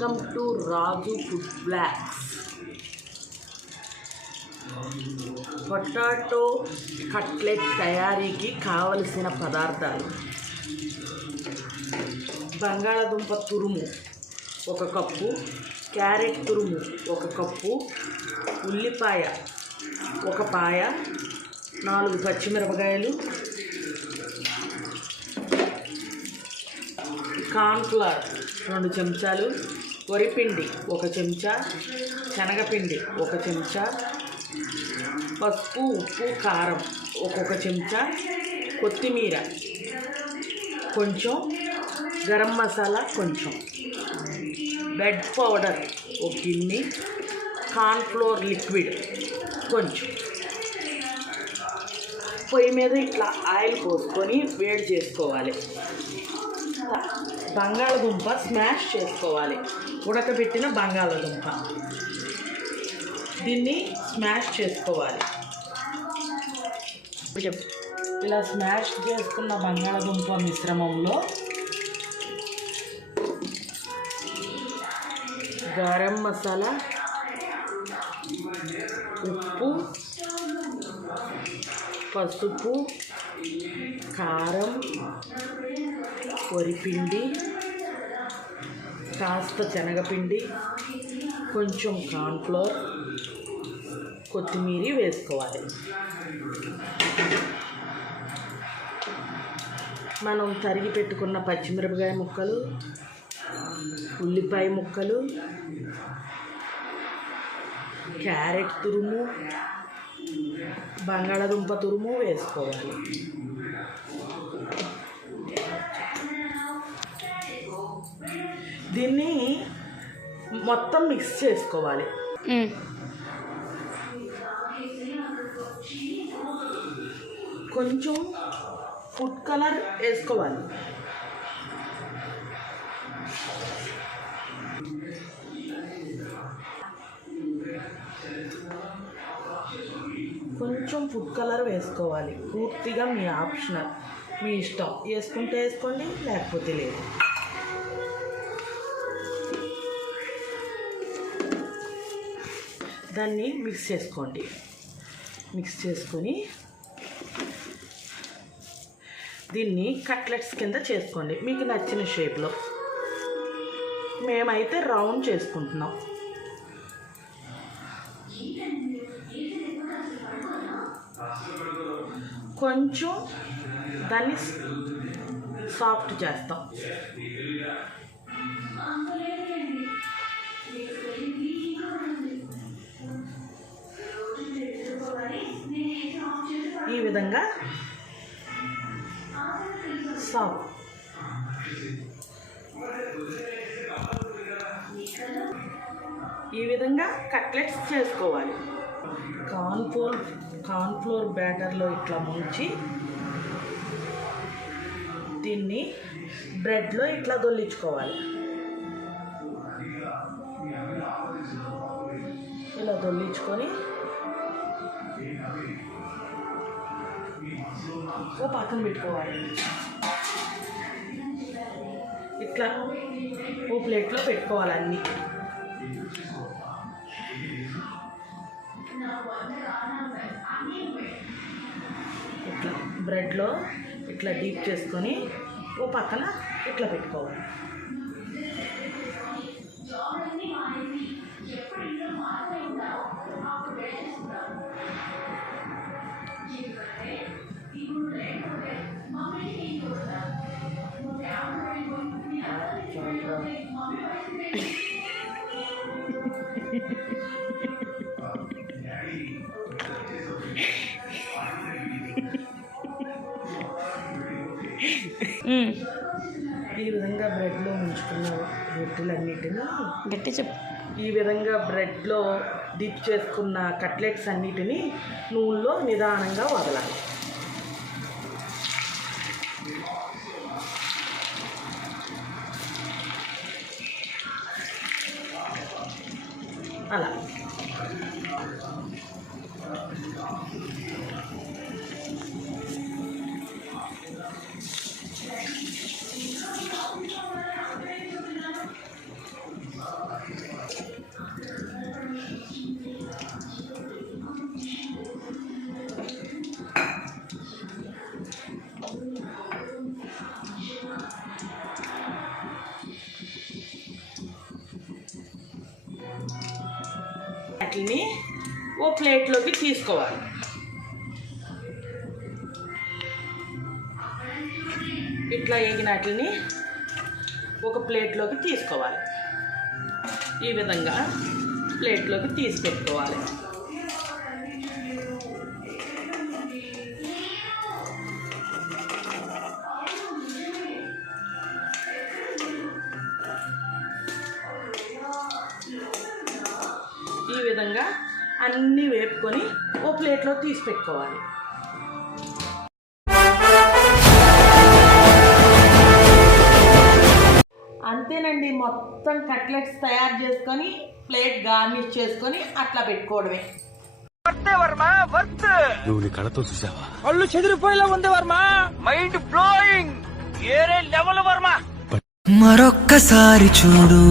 Welcome to Raju food blogs. Potato cutlet తయారీకి కావలసిన పదార్థాలు: బంగాళదుంప తురుము 1 కప్పు, క్యారెట్ తురుము 1 కప్పు, ఉల్లిపాయ 1 పాయ, 4 పచ్చిమిరపకాయలు, కార్న్ఫ్లవర్ 2 చెంచాలు, వరిపిండి 1 చెంచా, శనగపిండి 1 చెంచా, పసుపు, ఉప్పు, కారం 1 చెంచా, కొత్తిమీర కొంచెం, గరం మసాలా కొంచెం, బెడ్ పౌడర్ 1 గిన్నె, కార్న్ఫ్లోర్ లిక్విడ్ కొంచెం. పొయ్యి మీద ఇట్లా ఆయిల్ పోసుకొని వేడి చేసుకోవాలి. బంగాళదుంప స్మాష్ చేసుకోవాలి. ఉడకబెట్టిన బంగాళదుంప దీన్ని స్మాష్ చేసుకోవాలి. ఇలా స్మాష్ చేసుకున్న బంగాళదుంప మిశ్రమంలో గరం మసాలా, ఉప్పు, పసుపు, కారం, వరిపిండి, కాస్త శనగపిండి, కొంచెం కార్న్ఫ్లోర్, కొత్తిమీర వేసుకోవాలి. మనం తరిగి పెట్టుకున్న పచ్చిమిరపకాయ ముక్కలు, ఉల్లిపాయ ముక్కలు, క్యారెట్ తురుము, బంగాళదుంప తురుము వేసుకోవాలి. దీన్ని మొత్తం మిక్స్ చేసుకోవాలి. కొంచెం ఫుడ్ కలర్ వేసుకోవాలి. కొంచెం ఫుడ్ కలర్ వేసుకోవాలి. పూర్తిగా మీ ఆప్షనల్, మీ ఇష్టం. వేసుకుంటే వేసుకోండి, లేకపోతే లేదు. దాన్ని మిక్స్ చేసుకోండి. మిక్స్ చేసుకొని దీన్ని కట్లెట్స్ కింద చేసుకోండి, మీకు నచ్చిన షేప్లో. మేమైతే రౌండ్ చేసుకుంటున్నాం. కొంచెం దాన్ని సాఫ్ట్ చేస్తాం. ఈ విధంగా సాఫ్ట్. ఈ విధంగా కట్లెట్స్ చేసుకోవాలి. కార్న్ఫ్లోర్ బ్యాటర్లో ఇట్లా ముంచి దీన్ని బ్రెడ్లో ఇట్లా దొల్లించుకోవాలి. ఇలా దొల్లించుకొని ఓ పక్కన పెట్టుకోవాలి. ఇట్లా ఓ ప్లేట్లో పెట్టుకోవాలి అన్నీ. ఇట్లా బ్రెడ్లో ఇట్లా డీప్ చేసుకొని ఓ పక్కన ఇట్లా పెట్టుకోవాలి. ఈ విధంగా బ్రెడ్లో ఉంచుకున్న రొట్టెలన్నిటినీ గట్టి చెప్పు. ఈ విధంగా బ్రెడ్లో డిప్ చేసుకున్న కట్లెట్స్ అన్నిటినీ నూనెలో నిదానంగా వదలాలి. అలా వీటిని ఓ ప్లేట్లోకి తీసుకోవాలి. ఇట్లా వేగినట్లని ఒక ప్లేట్లోకి తీసుకోవాలి. ఈ విధంగా ప్లేట్లోకి తీసి పెట్టుకోవాలి. ఈ విధంగా అన్నీ వేపుకొని ఓ ప్లేట్లో తీసి పెట్టుకోవాలి. అంతేనండి, మొత్తం కట్లెట్స్ తయారు చేసుకొని ప్లేట్ గార్నిష్ చేసుకొని అట్లా పెట్టుకోవడమే. నువ్వు నీ కళతో చూసావా? కళ్ళు చెదిరిపోయేలా ఉంది వర్మ. Mind blowing. ఏరే లెవెల్ వర్మ. మరొక్కసారి చూడు.